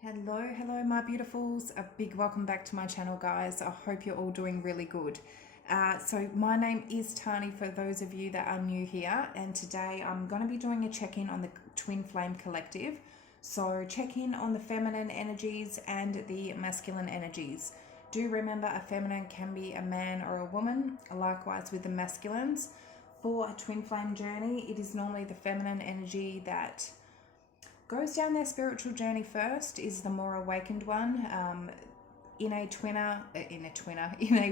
Hello, my beautifuls. A big welcome back to my channel, guys. I hope you're all doing really good. So, my name is Tani for those of you that are new here, and today I'm going to be doing a check in on the Twin Flame Collective. So, check in on the feminine energies and the masculine energies. Do remember a feminine can be a man or a woman, likewise with the masculines. For a twin flame journey, it is normally the feminine energy that goes down their spiritual journey first, is the more awakened one. In a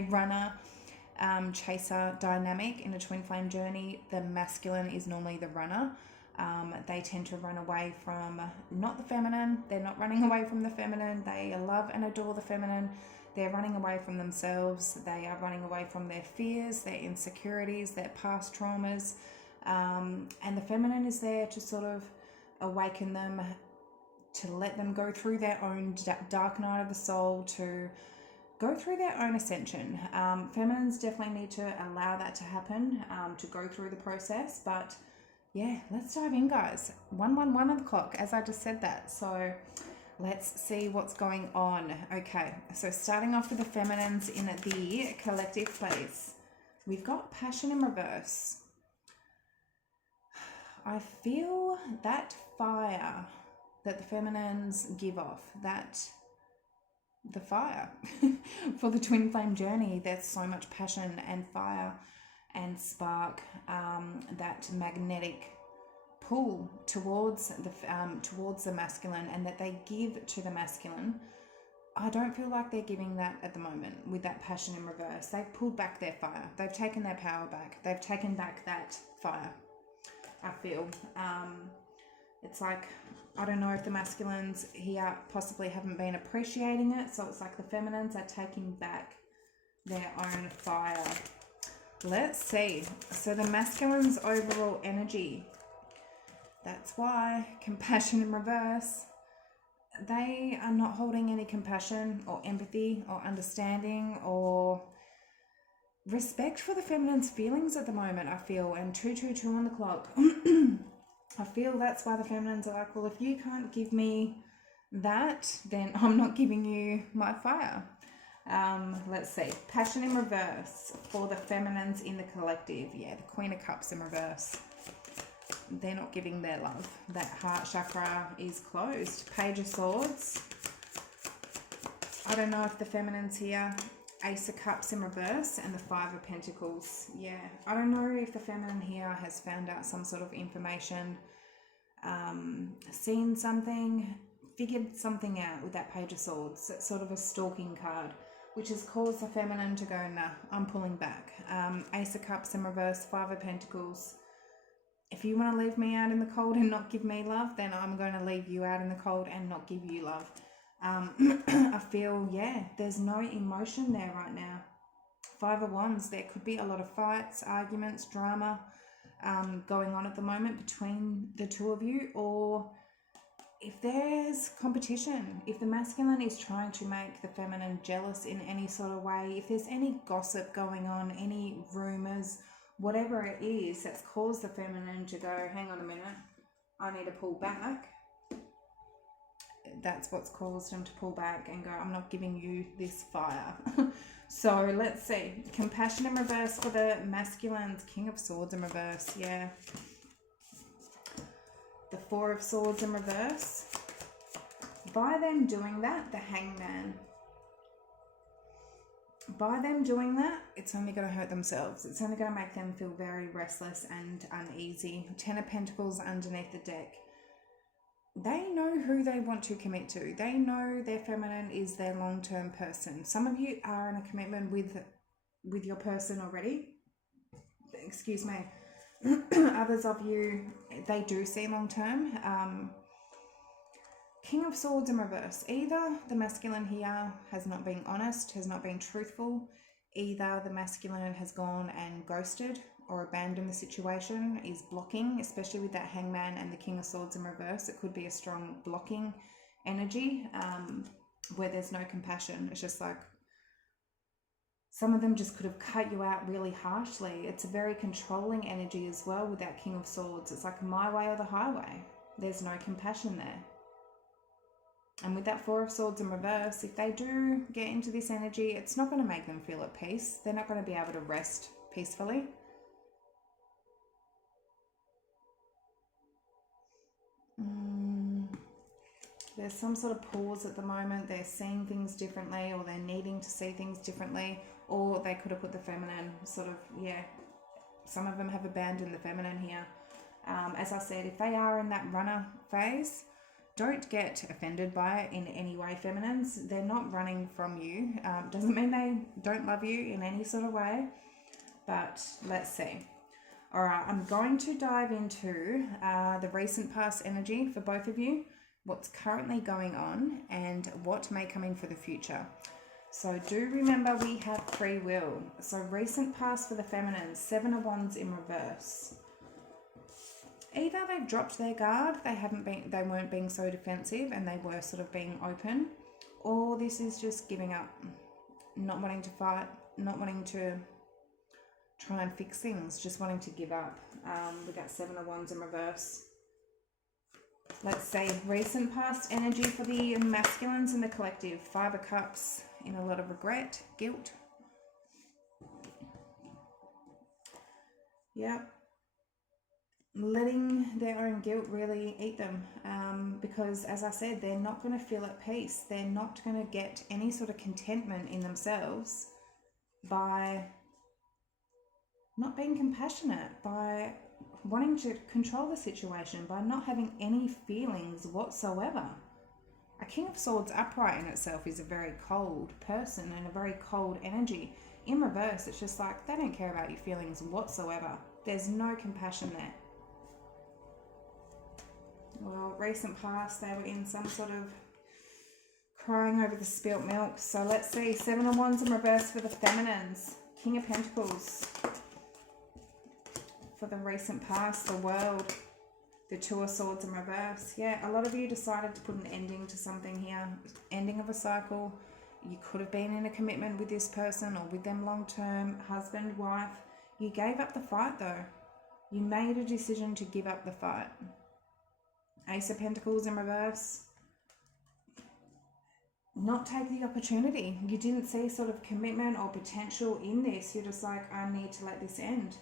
runner chaser dynamic in a twin flame journey, the masculine is normally the runner. They tend to run away from not the feminine. They're not running away from the feminine. They love and adore the feminine. They're running away from themselves. They are running away from their fears, their insecurities, their past traumas. And the feminine is there to sort of awaken them, to let them go through their own dark night of the soul, to go through their own ascension. Feminines definitely need to allow that to happen, to go through the process. But yeah, let's dive in, guys. 111 on the clock, as I just said that. So let's see what's going on. Okay, so starting off with the feminines in the collective place, we've got passion in reverse. I feel that fire that the feminines give off, that the fire for the twin flame journey, there's so much passion and fire and spark, that magnetic pull towards the masculine, and that they give to the masculine. I don't feel like they're giving that at the moment with that passion in reverse. They've pulled back their fire. They've taken their power back. They've taken back that fire. I feel it's like, I don't know if the masculines here possibly haven't been appreciating it, so it's like the feminines are taking back their own fire. Let's see. So the masculine's overall energy, that's why compassion in reverse. They are not holding any compassion or empathy or understanding or respect for the feminine's feelings at the moment, I feel. And 222 on the clock. I feel that's why the feminines are like, well, if you can't give me that, then I'm not giving you my fire. Let's see. Passion in reverse for the feminines in the collective. Yeah, the Queen of Cups in reverse. They're not giving their love. That heart chakra is closed. Page of Swords. I don't know if the feminines here, Ace of Cups in reverse and the Five of Pentacles. Yeah, I don't know if the feminine here has found out some sort of information, seen something, figured something out with that Page of Swords. It's sort of a stalking card, which has caused the feminine to go, nah, I'm pulling back. Ace of Cups in reverse, Five of Pentacles. If you want to leave me out in the cold and not give me love, then I'm going to leave you out in the cold and not give you love. I feel, yeah, there's no emotion there right now. Five of Wands, there could be a lot of fights, arguments, drama going on at the moment between the two of you, or if there's competition, if the masculine is trying to make the feminine jealous in any sort of way, if there's any gossip going on, any rumors, whatever it is that's caused the feminine to go, hang on a minute, I need to pull back. That's what's caused them to pull back and go, I'm not giving you this fire. So let's see. Compassion in reverse for the masculines. King of Swords in reverse. Yeah. The Four of Swords in reverse. By them doing that, the Hangman. By them doing that, it's only going to hurt themselves. It's only going to make them feel very restless and uneasy. Ten of Pentacles underneath the deck. They know who they want to commit to. They know their feminine is their long-term person. Some of you are in a commitment with your person already. Excuse me. Others of you, they do see long-term. King of Swords in reverse. Either the masculine here has not been honest, has not been truthful. Either the masculine has gone and ghosted or abandoned the situation, is blocking, especially with that Hangman and the King of Swords in reverse. It could be a strong blocking energy, where there's no compassion. It's just like, some of them just could have cut you out really harshly. It's a very controlling energy as well with that King of Swords. It's like my way or the highway. There's no compassion there. And with that Four of Swords in reverse, if they do get into this energy, it's not going to make them feel at peace. They're not going to be able to rest peacefully. There's some sort of pause at the moment. They're seeing things differently, or they're needing to see things differently, or they could have put the feminine sort of, yeah, some of them have abandoned the feminine here. As I said, if they are in that runner phase, don't get offended by it in any way, feminines. They're not running from you. Doesn't mean they don't love you in any sort of way, but let's see. All right, I'm going to dive into the recent past energy for both of you, what's currently going on, and what may come in for the future. So do remember we have free will. So recent past for the feminines, Seven of Wands in reverse. Either they've dropped their guard, they weren't being so defensive and they were sort of being open, or this is just giving up, not wanting to fight, not wanting to try and fix things, just wanting to give up. We got Seven of Wands in reverse. Let's say recent past energy for the masculines in the collective. Five of Cups in a lot of regret, guilt. Yep. Letting their own guilt really eat them, because as I said, they're not going to feel at peace. They're not going to get any sort of contentment in themselves by not being compassionate, by wanting to control the situation, by not having any feelings whatsoever. A King of Swords upright in itself is a very cold person and a very cold energy. In reverse, it's just like they don't care about your feelings whatsoever. There's no compassion there. Well, recent past, they were in some sort of crying over the spilt milk. So let's see, Seven of Wands in reverse for the feminines. King of Pentacles for the recent past, the World. The Two of Swords in reverse. Yeah, a lot of you decided to put an ending to something here. Ending of a cycle. You could have been in a commitment with this person or with them long term, husband, wife. You gave up the fight though. You made a decision to give up the fight. Ace of Pentacles in reverse. Not take the opportunity. You didn't see sort of commitment or potential in this. You're just like, I need to let this end.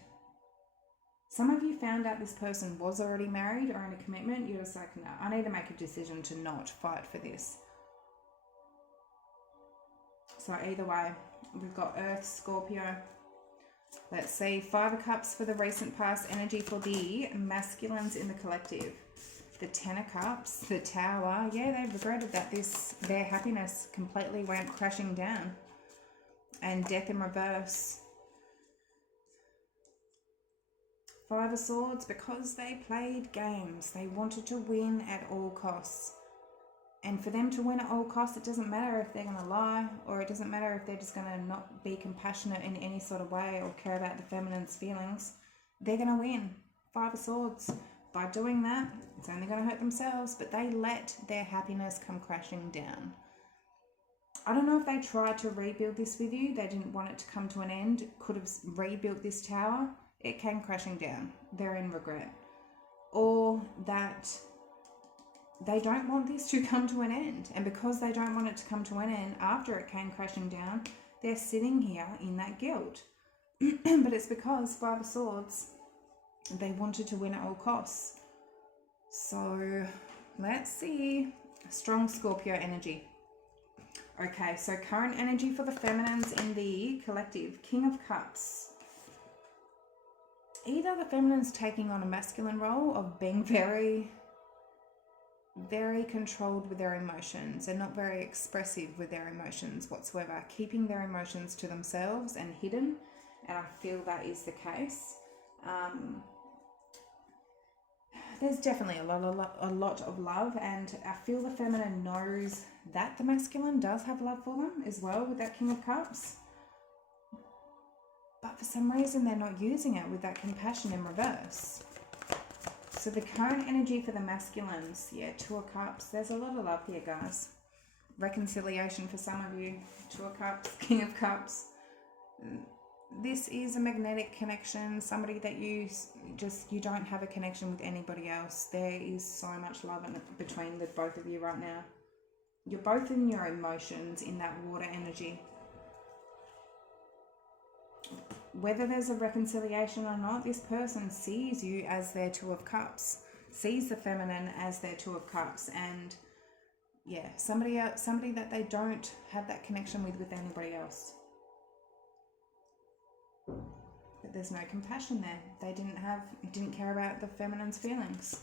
Some of you found out this person was already married or in a commitment. You're just like, no, I need to make a decision to not fight for this. So either way, we've got Earth, Scorpio. Let's see, Five of Cups for the recent past energy for the masculines in the collective. The Ten of Cups, the Tower. Yeah, they regretted that their happiness completely went crashing down. And Death in reverse. Five of Swords, because they played games. They wanted to win at all costs. And for them to win at all costs, it doesn't matter if they're going to lie, or it doesn't matter if they're just going to not be compassionate in any sort of way or care about the feminine's feelings. They're going to win. Five of Swords. By doing that, it's only going to hurt themselves, but they let their happiness come crashing down. I don't know if they tried to rebuild this with you. They didn't want it to come to an end. Could have rebuilt this tower. It came crashing down. They're in regret. Or that they don't want this to come to an end. And because they don't want it to come to an end after it came crashing down, they're sitting here in that guilt. But it's because Five of Swords, they wanted to win at all costs. So let's see. Strong Scorpio energy. Okay, so current energy for the feminines in the collective. King of Cups. Either the feminines taking on a masculine role of being very, very controlled with their emotions and not very expressive with their emotions whatsoever, keeping their emotions to themselves and hidden, and I feel that is the case. There's definitely a lot of love, and I feel the feminine knows that the masculine does have love for them as well with that King of Cups. But for some reason, they're not using it with that compassion in reverse. So the current energy for the masculines, yeah, Two of Cups. There's a lot of love here, guys. Reconciliation for some of you. Two of Cups, King of Cups. This is a magnetic connection. Somebody that you don't have a connection with anybody else. There is so much love between the both of you right now. You're both in your emotions in that water energy. Whether there's a reconciliation or not, this person sees you as their Two of Cups, sees the feminine as their Two of Cups, and yeah, somebody that they don't have that connection with anybody else. But there's no compassion there. They didn't care about the feminine's feelings.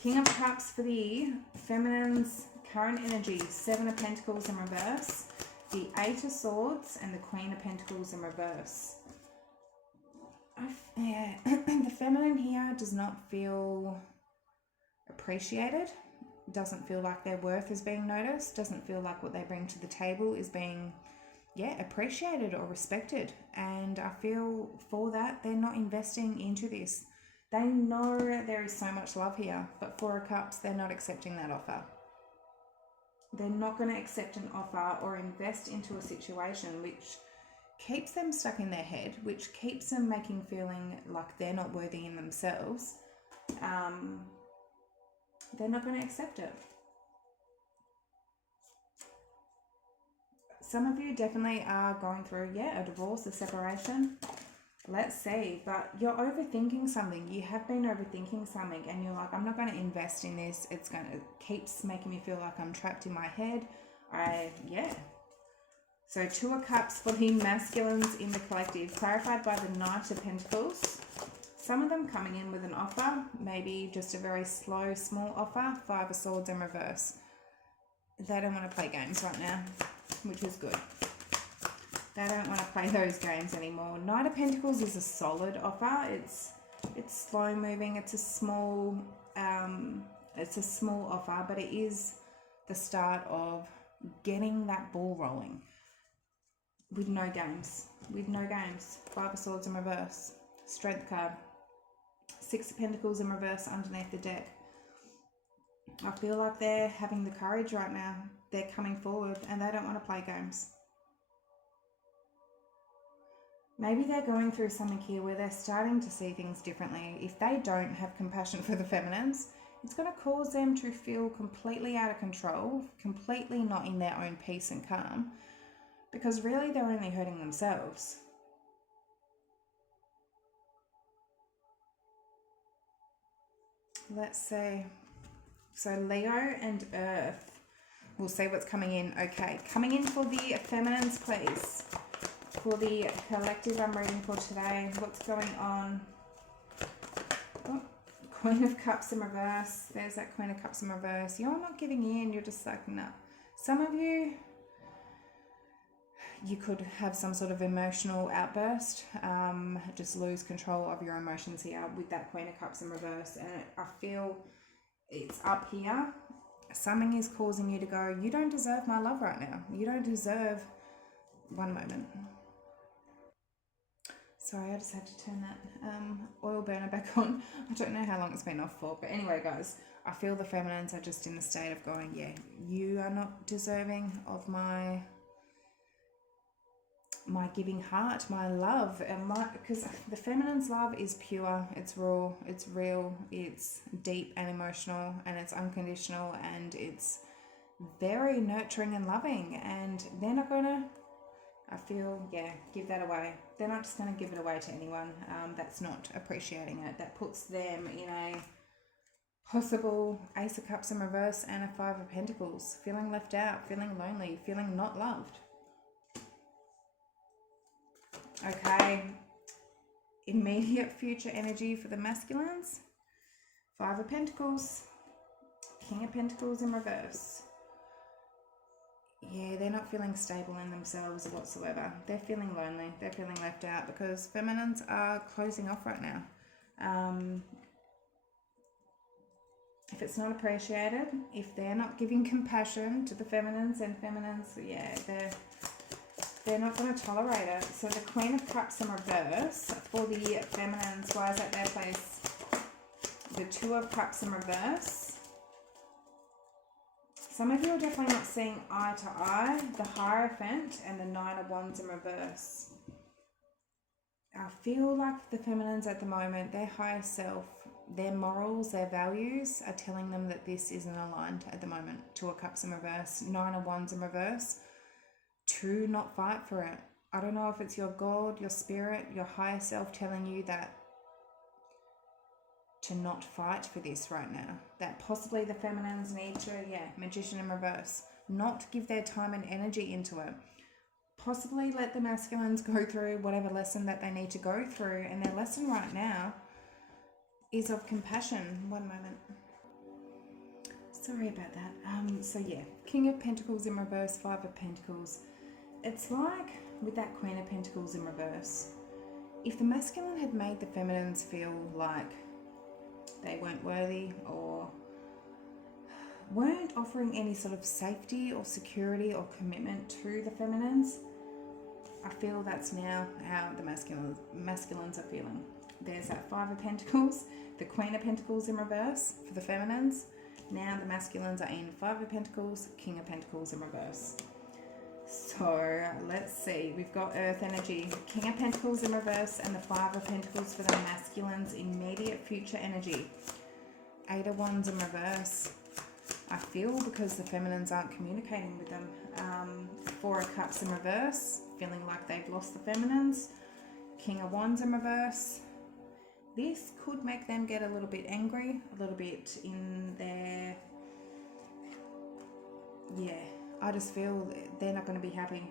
King of Cups for the feminine's current energy, Seven of Pentacles in reverse, the Eight of Swords, and the Queen of Pentacles in reverse. The feminine here does not feel appreciated, doesn't feel like their worth is being noticed, doesn't feel like what they bring to the table is being appreciated or respected. And I feel for that they're not investing into this. They know there is so much love here, but Four of Cups, they're not accepting that offer. They're not going to accept an offer or invest into a situation which keeps them stuck in their head, which keeps them feeling like they're not worthy in themselves. They're not going to accept it. Some of you definitely are going through, a divorce, a separation. Let's see, but you're overthinking something. You have been overthinking something, and you're like, I'm not going to invest in this. It keeps making me feel like I'm trapped in my head. So Two of Cups for the masculines in the collective, clarified by the Knight of Pentacles. Some of them coming in with an offer, maybe just a very slow, small offer. Five of Swords in reverse. They don't want to play games right now, which is good. They don't want to play those games anymore. Knight of Pentacles is a solid offer. It's slow moving. It's a small offer, but it is the start of getting that ball rolling. With no games. Five of Swords in reverse. Strength card. Six of Pentacles in reverse underneath the deck. I feel like they're having the courage right now. They're coming forward and they don't want to play games. Maybe they're going through something here where they're starting to see things differently. If they don't have compassion for the feminines, it's going to cause them to feel completely out of control, completely not in their own peace and calm, because really they're only hurting themselves. Let's see. So Leo and Earth. We'll see what's coming in. Okay, coming in for the feminines, please. For the collective I'm reading for today, what's going on? Oh, Queen of Cups in reverse. There's that Queen of Cups in reverse. You're not giving in. You're just like, no. Some of you could have some sort of emotional outburst. Just lose control of your emotions here with that Queen of Cups in reverse. And I feel it's up here. Something is causing you to go, you don't deserve my love right now. You don't deserve... One moment. Sorry, I just had to turn that oil burner back on. I don't know how long it's been off for. But anyway, guys, I feel the feminines are just in the state of going, you are not deserving of my giving heart, my love, and because the feminine's love is pure, it's raw, it's real, it's deep and emotional, and it's unconditional, and it's very nurturing and loving, and they're not going to, I feel, give that away. They're not just going to give it away to anyone that's not appreciating it. That puts them in a possible Ace of Cups in reverse and a Five of Pentacles, feeling left out, feeling lonely, feeling not loved. Okay, immediate future energy for the masculines. Five of Pentacles, King of Pentacles in reverse. Yeah, they're not feeling stable in themselves whatsoever. They're feeling lonely. They're feeling left out because feminines are closing off right now. If it's not appreciated, if they're not giving compassion to the feminines, and feminines, they're not going to tolerate it. So the Queen of Cups in reverse for the feminines, why is that their place? The Two of Cups in reverse. Some of you are definitely not seeing eye to eye. The Hierophant and the Nine of Wands in reverse. I feel like the feminines at the moment, their higher self, their morals, their values are telling them that this isn't aligned at the moment. Two of Cups in reverse, Nine of Wands in reverse. To not fight for it. I don't know if it's your God, your spirit, your higher self telling you that to not fight for this right now. That possibly the feminines need to, Magician in reverse, not give their time and energy into it. Possibly let the masculines go through whatever lesson that they need to go through. And their lesson right now is of compassion. One moment. Sorry about that. King of Pentacles in reverse, Five of Pentacles. It's like with that Queen of Pentacles in reverse, if the masculine had made the feminines feel like they weren't worthy or weren't offering any sort of safety or security or commitment to the feminines, I feel that's now how the masculines are feeling. There's that Five of Pentacles, the Queen of Pentacles in reverse for the feminines. Now the masculines are in Five of Pentacles, King of Pentacles in reverse. So let's see, we've got Earth energy, King of Pentacles in reverse, and the Five of Pentacles for the masculine's immediate future energy. Eight of Wands in reverse. I feel because the feminines aren't communicating with them. Four of Cups in reverse, feeling like they've lost the feminines. King of Wands in reverse. This could make them get a little bit angry, a little bit in their, I just feel they're not going to be happy.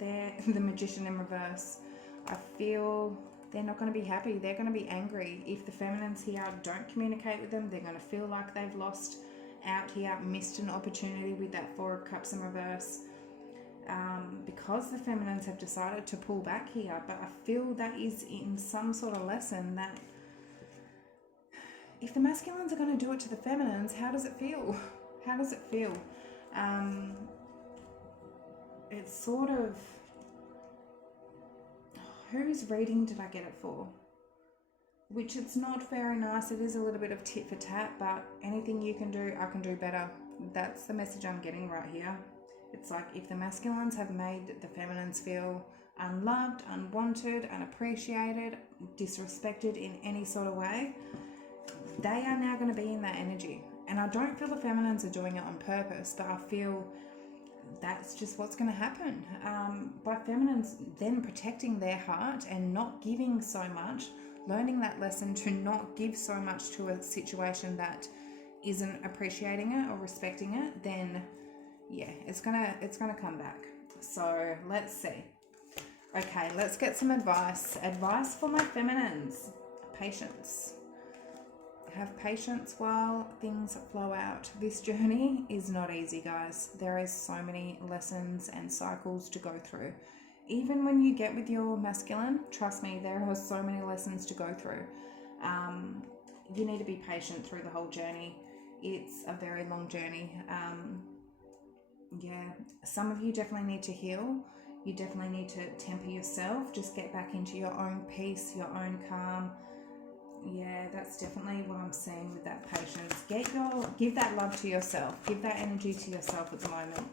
They're the Magician in reverse. I feel they're not going to be happy. They're going to be angry. If the feminines here don't communicate with them, they're going to feel like they've lost out here, missed an opportunity with that Four of Cups in reverse. Because the feminines have decided to pull back here, but I feel that is in some sort of lesson that if the masculines are going to do it to the feminines, how does it feel? How does it feel? It's sort of, whose reading did I get it for? Which it's not very nice. It is a little bit of tit for tat, but anything you can do, I can do better. That's the message I'm getting right here. It's like if the masculines have made the feminines feel unloved, unwanted, unappreciated, disrespected in any sort of way, they are now going to be in that energy. And I don't feel the feminines are doing it on purpose, but I feel that's just what's going to happen. By feminines then protecting their heart and not giving so much, learning that lesson to not give so much to a situation that isn't appreciating it or respecting it, then it's gonna come back. So let's see. Okay, let's get some advice. Advice for my feminines. Patience. Have patience while things flow out. This journey is not easy, guys. There is so many lessons and cycles to go through. Even when you get with your masculine, trust me, there are so many lessons to go through. You need to be patient through the whole journey. It's a very long journey. Some of you definitely need to heal. You definitely need to temper yourself. Just get back into your own peace, your own calm. Yeah, that's definitely what I'm seeing with that patience. Give that love to yourself. Give that energy to yourself at the moment.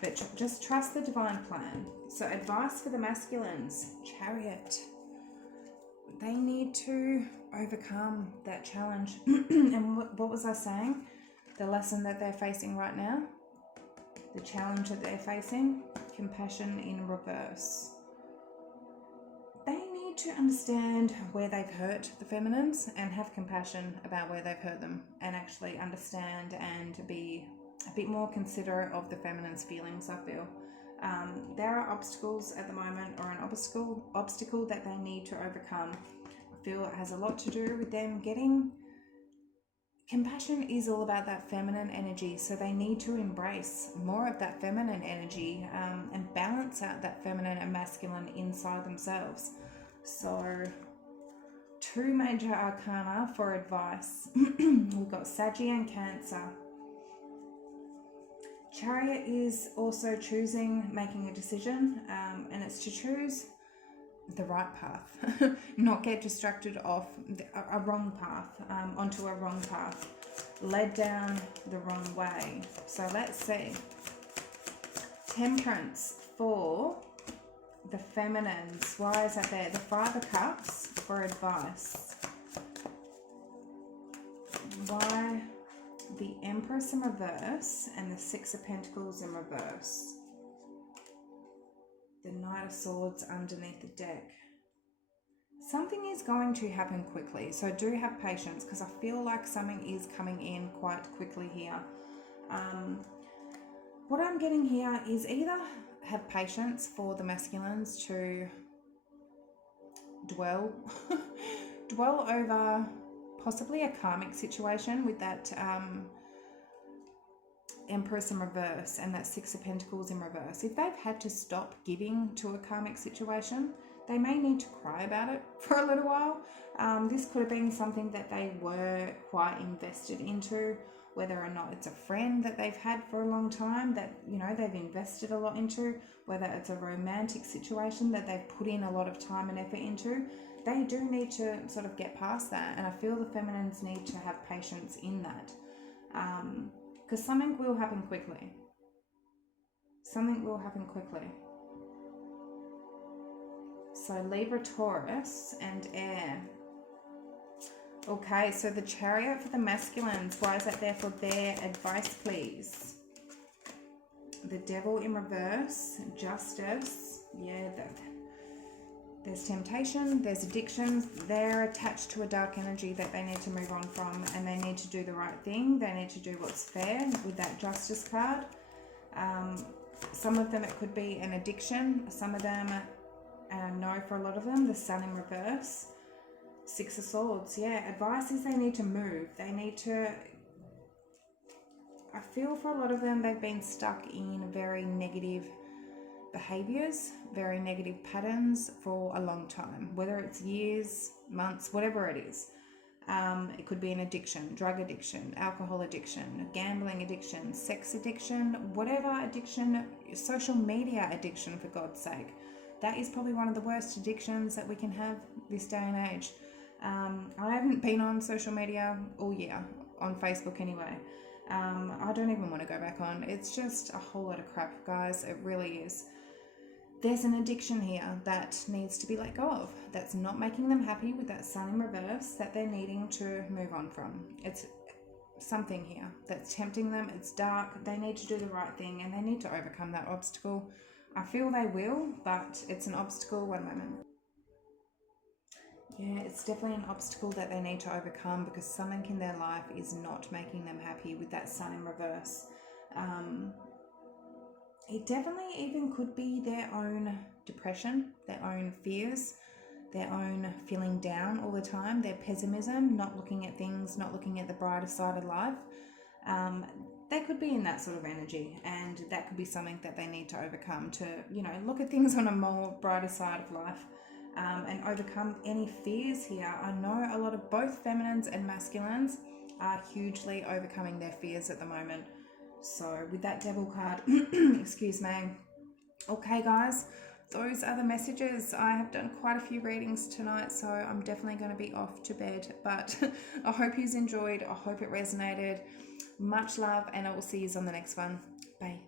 But just trust the divine plan. So advice for the masculines. Chariot. They need to overcome that challenge. And what was I saying? The lesson that they're facing right now. The challenge that they're facing. Compassion in reverse. They need to understand where they've hurt the feminines and have compassion about where they've hurt them, and actually understand and be a bit more considerate of the feminine's feelings, I feel. There are obstacles at the moment, or an obstacle that they need to overcome. I feel it has a lot to do with them getting... Compassion is all about that feminine energy, so they need to embrace more of that feminine energy and balance out that feminine and masculine inside themselves. So, two major arcana for advice. We've got Saggy and Cancer. Chariot is also making a decision, and it's to choose the right path, not get distracted off a wrong path, onto a wrong path, led down the wrong way. So let's see. Temperance for the feminines. Why is that there? The Five of Cups for advice. Why the Empress in reverse and the Six of Pentacles in reverse? The Knight of Swords underneath the deck. Something is going to happen quickly, so do have patience, because I feel like something is coming in quite quickly here. What I'm getting here is either have patience for the masculines to dwell over possibly a karmic situation with that Empress in reverse and that Six of Pentacles in reverse. If they've had to stop giving to a karmic situation, they may need to cry about it for a little while. This could have been something that they were quite invested into, whether or not it's a friend that they've had for a long time that, you know, they've invested a lot into, whether it's a romantic situation that they've put in a lot of time and effort into. They do need to sort of get past that, and I feel the feminines need to have patience in that, because something will happen quickly. Something will happen quickly. So Libra, Taurus, and Air. Okay, so the Chariot for the masculines. Why is that there for their advice, please? The Devil in reverse, Justice. Yeah, there's temptation, there's addictions. They're attached to a dark energy that they need to move on from, and they need to do the right thing. They need to do what's fair with that Justice card. Some of them it could be an addiction. Some of them, no, for a lot of them, the Sun in reverse. Six of Swords. Yeah, advice is they need to move. They need to... I feel for a lot of them they've been stuck in very negative behaviors, very negative patterns for a long time, whether it's years, months, whatever it is. It could be an addiction, drug addiction, alcohol addiction, gambling addiction, sex addiction, whatever addiction, social media addiction, for God's sake. That is probably one of the worst addictions that we can have this day and age. I haven't been on social media all year, on Facebook anyway. I don't even want to go back on. It's just a whole lot of crap, guys. It really is. There's an addiction here that needs to be let go of. That's not making them happy with that Sun in reverse that they're needing to move on from. It's something here that's tempting them. It's dark. They need to do the right thing, and they need to overcome that obstacle. I feel they will, but it's an obstacle. One moment. Yeah, it's definitely an obstacle that they need to overcome, because something in their life is not making them happy with that Sun in reverse. It definitely even could be their own depression, their own fears, their own feeling down all the time, their pessimism, not looking at things, not looking at the brighter side of life. They could be in that sort of energy, and that could be something that they need to overcome to, you know, look at things on a more brighter side of life. And overcome any fears here. I know a lot of both feminines and masculines are hugely overcoming their fears at the moment. So with that Devil card, excuse me. Okay, guys, those are the messages. I have done quite a few readings tonight, so I'm definitely going to be off to bed. But I hope you've enjoyed. I hope it resonated. Much love, and I will see you on the next one. Bye.